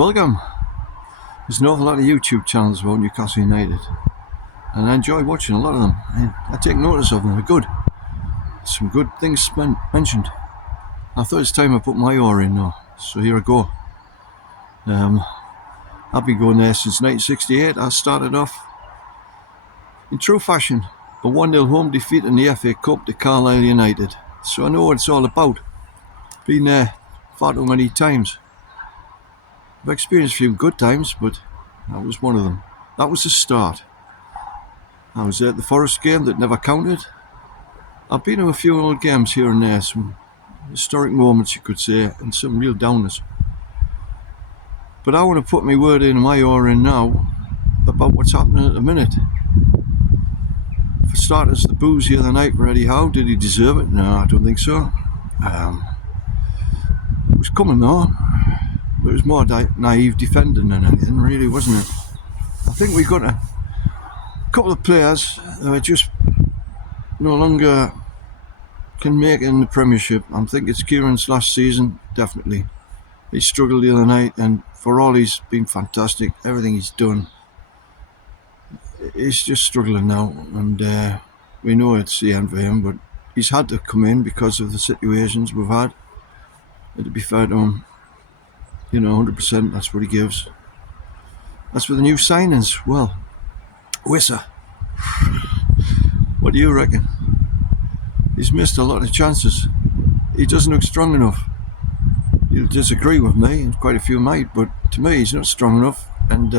welcome. There's an awful lot of YouTube channels about Newcastle United, and I enjoy watching a lot of them. I take notice of them. They're good. Some good things mentioned. I thought it's time I put my oar in now, so here I go. I've been going there since 1968. I started off in true fashion, a 1-0 home defeat in the FA Cup to Carlisle United. So I know what it's all about. Been there far too many times. I've experienced a few good times, but that was one of them. That was the start. I was at the Forest game that never counted. I've been to a few old games here and there, some historic moments you could say, and some real downers. But I want to put my word in, my oar in now, about what's happening at the minute. For starters, the boos the other night for Eddie Howe. Did he deserve it? No, I don't think so. It was coming though. It was more naive defending than anything, really, wasn't it? I think we got a couple of players who are just no longer can make it in the Premiership. I think it's Kieran's last season, definitely. He struggled the other night, and for all he's been fantastic, everything he's done, he's just struggling now, and we know it's the end for him, but he's had to come in because of the situations we've had. And to be fair to him, 100%, that's what he gives. That's for the new signings. Well, Wissa, what do you reckon? He's missed a lot of chances. He doesn't look strong enough. You'll disagree with me, and quite a few might, but to me he's not strong enough, and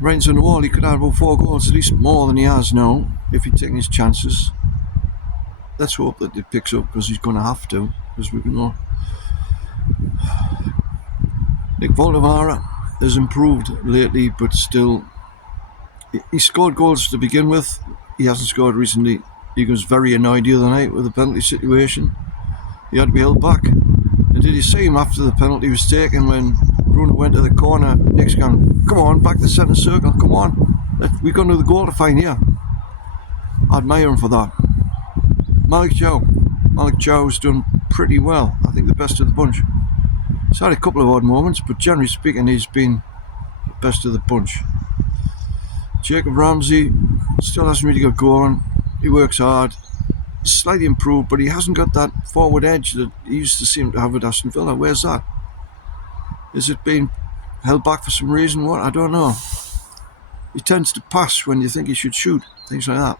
writing's on the wall. He could have about 4 goals, at least more than he has now, if he'd taken his chances. Let's hope that it picks up, because he's going to have to, because we know Nick Voldemara has improved lately, but still, he scored goals to begin with. He hasn't scored recently. He was very annoyed the other night with the penalty situation. He had to be held back. And did you see him after the penalty was taken when Bruno went to the corner? Nick's gone, come on, back to centre circle, come on. We're going to the goal to find here. I admire him for that. Malik Chow's done pretty well. I think the best of the bunch. He's had a couple of odd moments, but generally speaking, he's been the best of the bunch. Jacob Ramsey still hasn't really got going. He works hard. He's slightly improved, but he hasn't got that forward edge that he used to seem to have at Aston Villa. Where's that? Is it being held back for some reason? What? I don't know. He tends to pass when you think he should shoot. Things like that.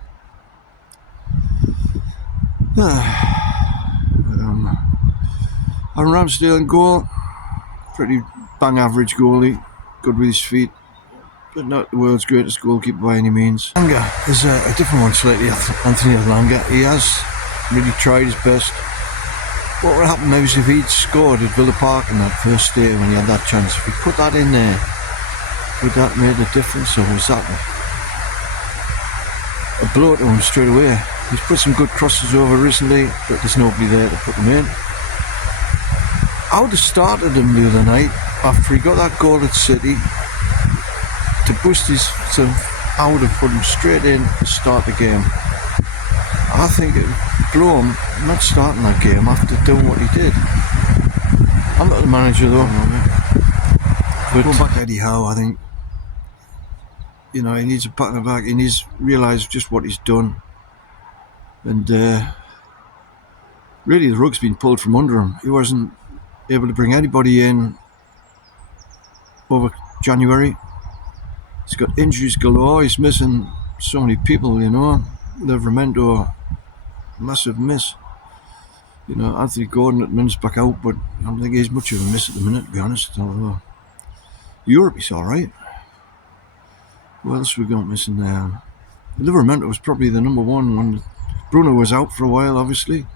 Aaron Ramsdale in goal. Pretty bang average goalie. Good with his feet, but not the world's greatest goalkeeper by any means. Langer is a different one slightly, Anthony Langer. He has really tried his best. What would happen now is if he'd scored at Villa Park in that first day when he had that chance, if he put that in there, would that made a difference, or was that a blow to him straight away? He's put some good crosses over recently, but there's nobody there to put them in. I would have started him the other night after he got that goal at City to boost himself. I would have put him straight in to start the game. I think it would blow him not starting that game after doing what he did. I'm not the manager though. But going back to Eddie Howe, I think he needs a pat on the back. He needs to realise just what he's done. And really the rug's been pulled from under him. He wasn't able to bring anybody in over January. He's got injuries galore. He's missing so many people, Livramento, massive miss. Anthony Gordon at the minute's back out, but I don't think he's much of a miss at the minute, to be honest. Although Europe is alright. What else we got missing there? Livramento was probably the number one when Bruno was out for a while, obviously.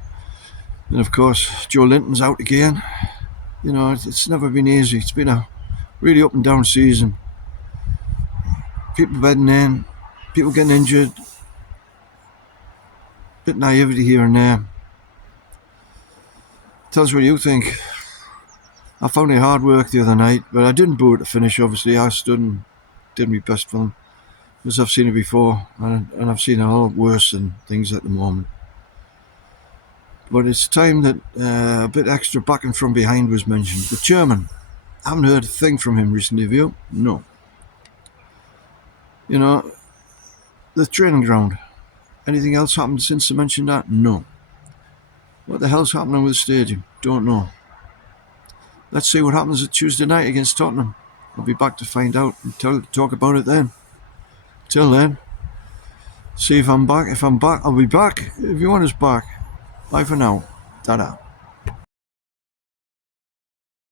And of course, Joe Linton's out again. It's never been easy. It's been a really up and down season. People bedding in, people getting injured, bit naivety here and there. Tell us what you think. I found it hard work the other night, but I didn't boo it to finish, obviously. I stood and did my best for them, because I've seen it before, and I've seen a lot worse than things at the moment. But it's time that a bit extra backing from behind was mentioned. The chairman, I haven't heard a thing from him recently, have you? No. You know, the training ground. Anything else happened since I mentioned that? No. What the hell's happening with the stadium? Don't know. Let's see what happens at Tuesday night against Tottenham. I'll be back to find out and talk about it then. Till then, see if I'm back. If I'm back, I'll be back. If you want us back. Bye for now. Ta-da.